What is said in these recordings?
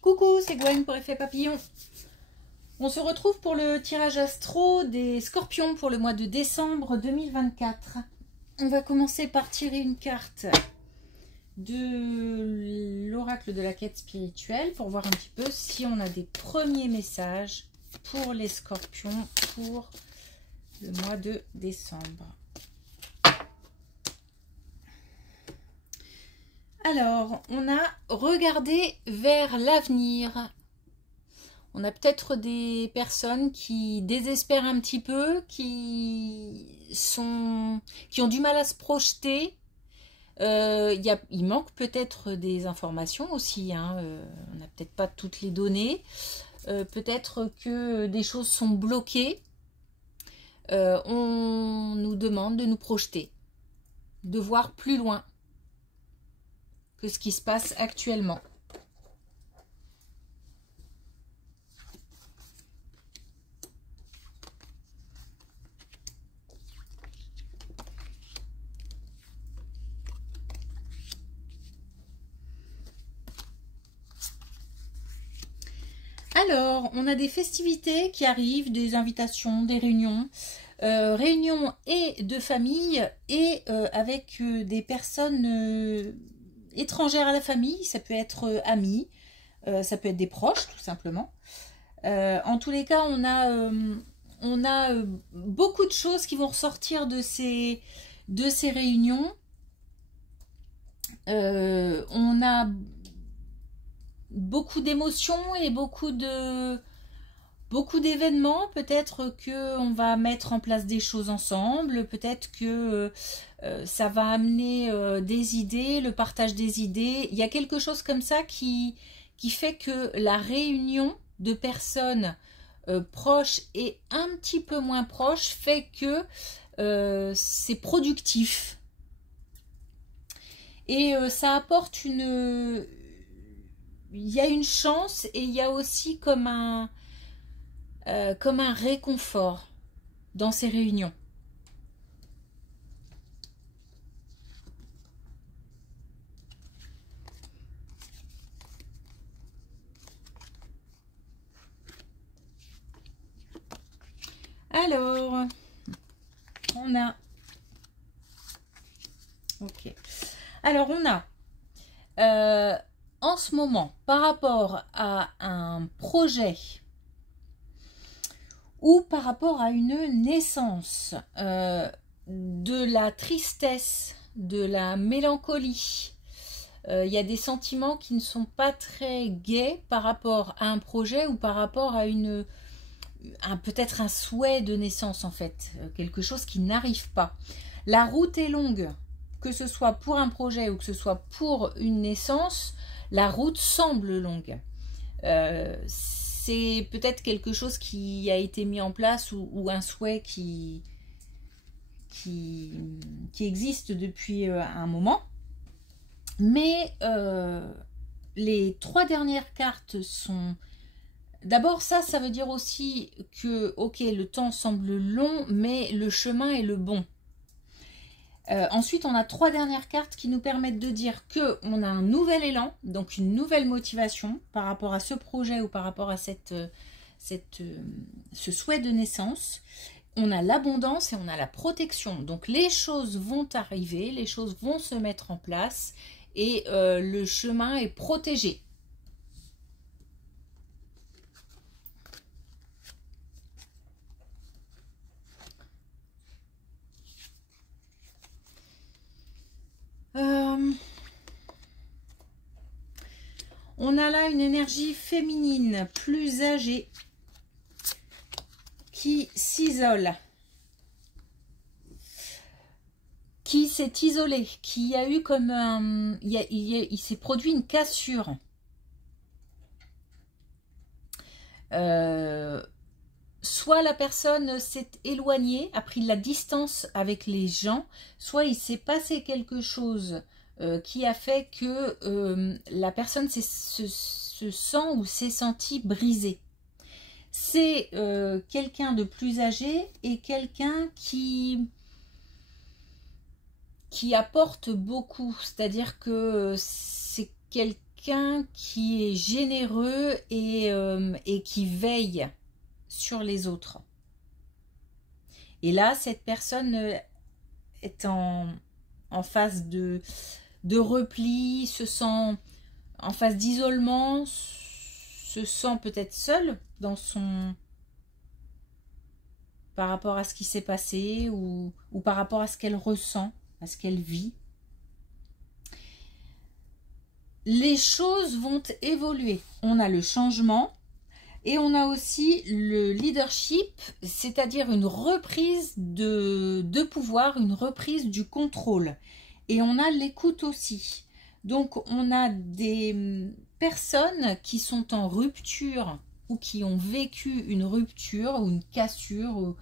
Coucou, c'est Gwen pour Effet Papillon. On se retrouve pour le tirage astro des scorpions pour le mois de décembre 2024. On va commencer par tirer une carte de l'oracle de la quête spirituelle pour voir un petit peu si on a des premiers messages pour les scorpions pour le mois de décembre. Alors, on a regardé vers l'avenir. On a peut-être des personnes qui désespèrent un petit peu, qui ont du mal à se projeter. Il manque peut-être des informations aussi. On n'a peut-être pas toutes les données. Peut-être que des choses sont bloquées. On nous demande de nous projeter, de voir plus loin que ce qui se passe actuellement. Alors, on a des festivités qui arrivent, des invitations, des réunions. Réunions et de famille et avec des personnes étrangères à la famille. Ça peut être amis, ça peut être des proches tout simplement. En tous les cas, on a beaucoup de choses qui vont ressortir de ces réunions. On a beaucoup d'émotions et beaucoup d'événements. Peut-être qu'on va mettre en place des choses ensemble, peut-être que ça va amener des idées, le partage des idées. Il y a quelque chose comme ça qui fait que la réunion de personnes proches et un petit peu moins proches fait que c'est productif. Et ça apporte il y a une chance et il y a aussi comme un réconfort dans ces réunions. Alors, on a... Ok. Alors, on a... en ce moment, par rapport à un projet ou par rapport à une naissance, de la tristesse, de la mélancolie, il y a des sentiments qui ne sont pas très gais par rapport à un projet ou par rapport à peut-être un souhait de naissance en fait, quelque chose qui n'arrive pas. La route est longue, que ce soit pour un projet ou que ce soit pour une naissance, la route semble longue. C'est peut-être quelque chose qui a été mis en place ou un souhait qui existe depuis un moment. Mais les trois dernières cartes sont... D'abord, ça veut dire aussi que, ok, le temps semble long, mais le chemin est le bon. Ensuite, on a trois dernières cartes qui nous permettent de dire qu'on a un nouvel élan, donc une nouvelle motivation par rapport à ce projet ou par rapport à ce souhait de naissance. On a l'abondance et on a la protection. Donc, les choses vont arriver, les choses vont se mettre en place et le chemin est protégé. On a là une énergie féminine plus âgée qui s'isole, qui s'est isolée, qui a eu comme un... Il s'est produit une cassure. Soit la personne s'est éloignée, a pris de la distance avec les gens, soit il s'est passé quelque chose qui a fait que la personne se sent ou s'est sentie brisée. C'est quelqu'un de plus âgé et quelqu'un qui apporte beaucoup, c'est-à-dire que c'est quelqu'un quelqu'un qui est généreux et qui veille sur les autres. Et là, cette personne est en phase de repli, se sent en phase d'isolement, se sent peut-être seule dans son... par rapport à ce qui s'est passé ou par rapport à ce qu'elle ressent, à ce qu'elle vit. Les choses vont évoluer. On a le changement et on a aussi le leadership, c'est-à-dire une reprise de pouvoir, une reprise du contrôle. Et on a l'écoute aussi. Donc on a des personnes qui sont en rupture ou qui ont vécu une rupture ou une cassure, ou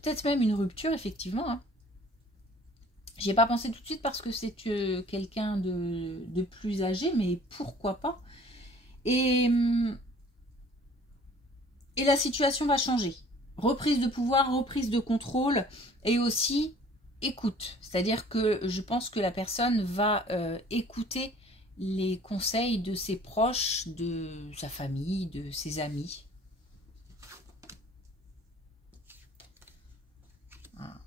peut-être même une rupture, effectivement. Hein. J'y ai pas pensé tout de suite parce que c'est quelqu'un de plus âgé, mais pourquoi pas. Et la situation va changer. Reprise de pouvoir, reprise de contrôle et aussi écoute. C'est-à-dire que je pense que la personne va écouter les conseils de ses proches, de sa famille, de ses amis. Voilà.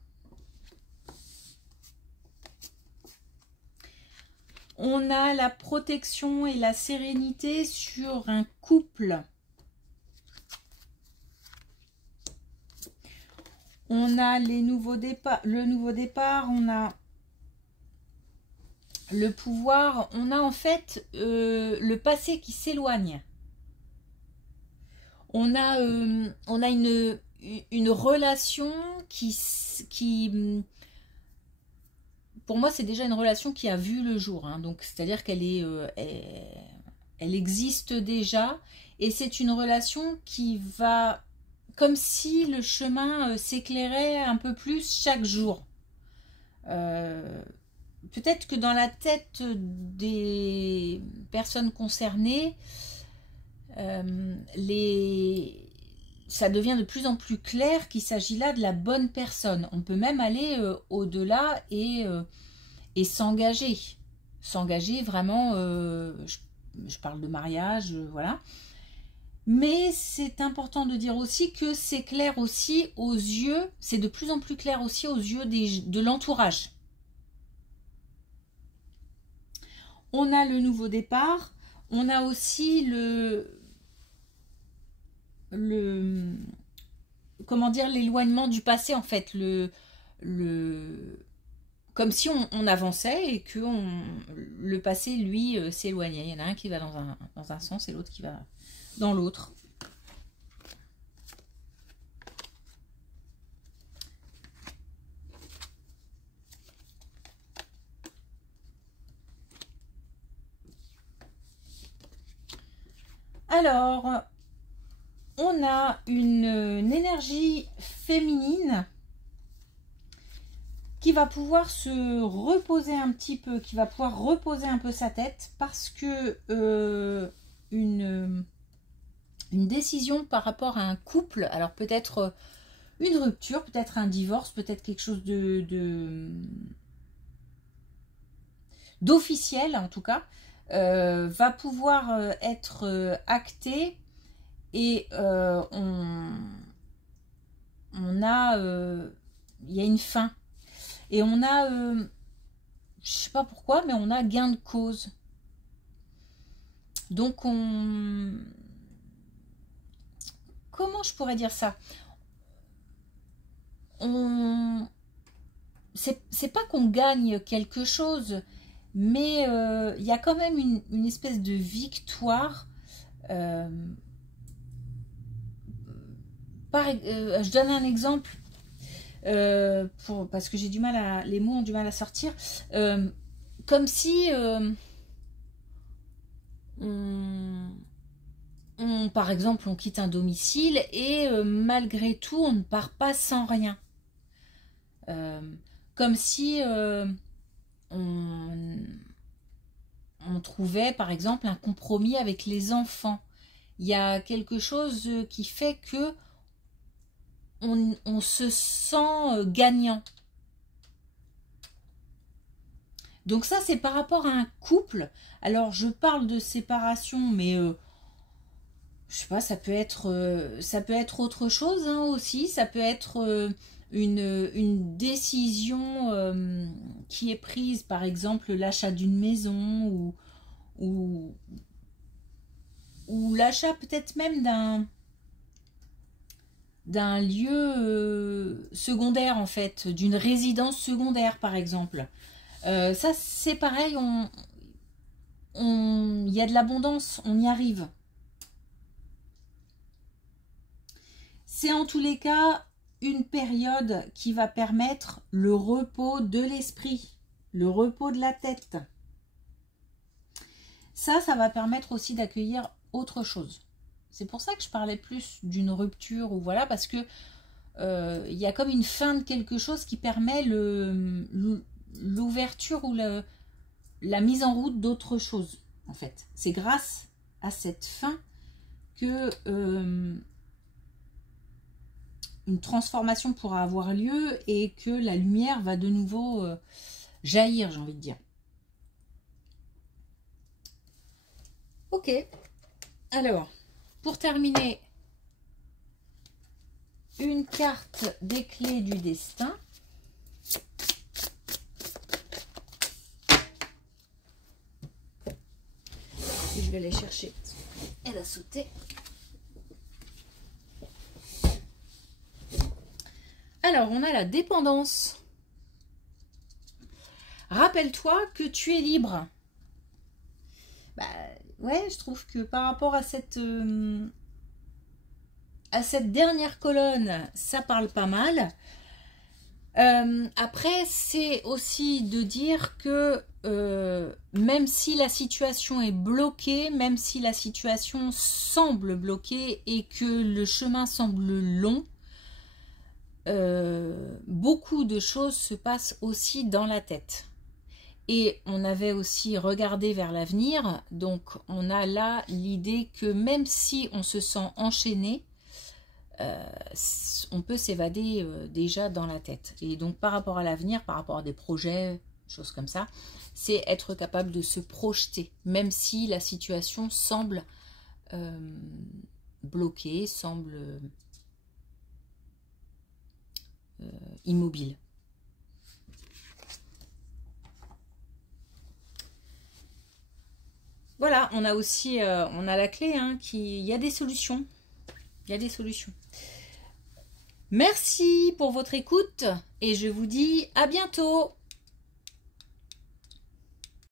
On a la protection et la sérénité sur un couple. On a les nouveaux départs, le nouveau départ, on a le pouvoir, on a en fait le passé qui s'éloigne. On a une relation qui pour moi c'est déjà une relation qui a vu le jour. Hein, donc c'est-à-dire qu'elle est, elle existe déjà et c'est une relation qui va... comme si le chemin s'éclairait un peu plus chaque jour. Peut-être que dans la tête des personnes concernées, ça devient de plus en plus clair qu'il s'agit là de la bonne personne. On peut même aller au-delà et s'engager. S'engager vraiment, je parle de mariage, voilà. Mais c'est important de dire aussi que c'est clair aussi aux yeux, c'est de plus en plus clair aussi aux yeux de l'entourage. On a le nouveau départ, on a aussi comment dire, l'éloignement du passé en fait, comme si on avançait et que le passé lui s'éloignait. Il y en a un qui va dans un sens et l'autre qui va dans l'autre. Alors, on a une énergie féminine qui va pouvoir se reposer un petit peu, qui va pouvoir reposer un peu sa tête parce que une décision par rapport à un couple, alors peut-être une rupture, peut-être un divorce, peut-être quelque chose d'officiel en tout cas, va pouvoir être acté et on a il y a une fin et on a je sais pas pourquoi mais on a gain de cause, donc comment je pourrais dire ça, c'est pas qu'on gagne quelque chose, mais il y a quand même une espèce de victoire. Je donne un exemple parce que j'ai du mal les mots ont du mal à sortir. Comme si par exemple, on quitte un domicile et malgré tout, on ne part pas sans rien. Comme si on trouvait, par exemple, un compromis avec les enfants. Il y a quelque chose qui fait que on se sent gagnant. Donc ça, c'est par rapport à un couple. Alors, je parle de séparation, mais je sais pas, ça peut être autre chose hein, aussi. Ça peut être une décision qui est prise, par exemple, l'achat d'une maison ou l'achat peut-être même d'un lieu secondaire en fait, d'une résidence secondaire par exemple. Ça c'est pareil, il y a de l'abondance, on y arrive. C'est en tous les cas une période qui va permettre le repos de l'esprit, le repos de la tête. Ça va permettre aussi d'accueillir autre chose. C'est pour ça que je parlais plus d'une rupture ou voilà, parce que il y a comme une fin de quelque chose qui permet l'ouverture ou la mise en route d'autre chose. En fait, c'est grâce à cette fin que une transformation pourra avoir lieu et que la lumière va de nouveau jaillir, j'ai envie de dire. Ok, alors, pour terminer, une carte des clés du destin. Et je vais aller chercher. Elle a sauté. Alors, on a la dépendance. Rappelle-toi que tu es libre. Bah, ouais, je trouve que par rapport à cette dernière colonne, ça parle pas mal. Après, c'est aussi de dire que même si la situation est bloquée, même si la situation semble bloquée et que le chemin semble long, beaucoup de choses se passent aussi dans la tête. Et on avait aussi regardé vers l'avenir, donc on a là l'idée que même si on se sent enchaîné, on peut s'évader déjà dans la tête. Et donc par rapport à l'avenir, par rapport à des projets, choses comme ça, c'est être capable de se projeter, même si la situation semble bloquée, semble immobile. Voilà, on a aussi, on a la clé, hein, il y a des solutions. Il y a des solutions. Merci pour votre écoute et je vous dis à bientôt.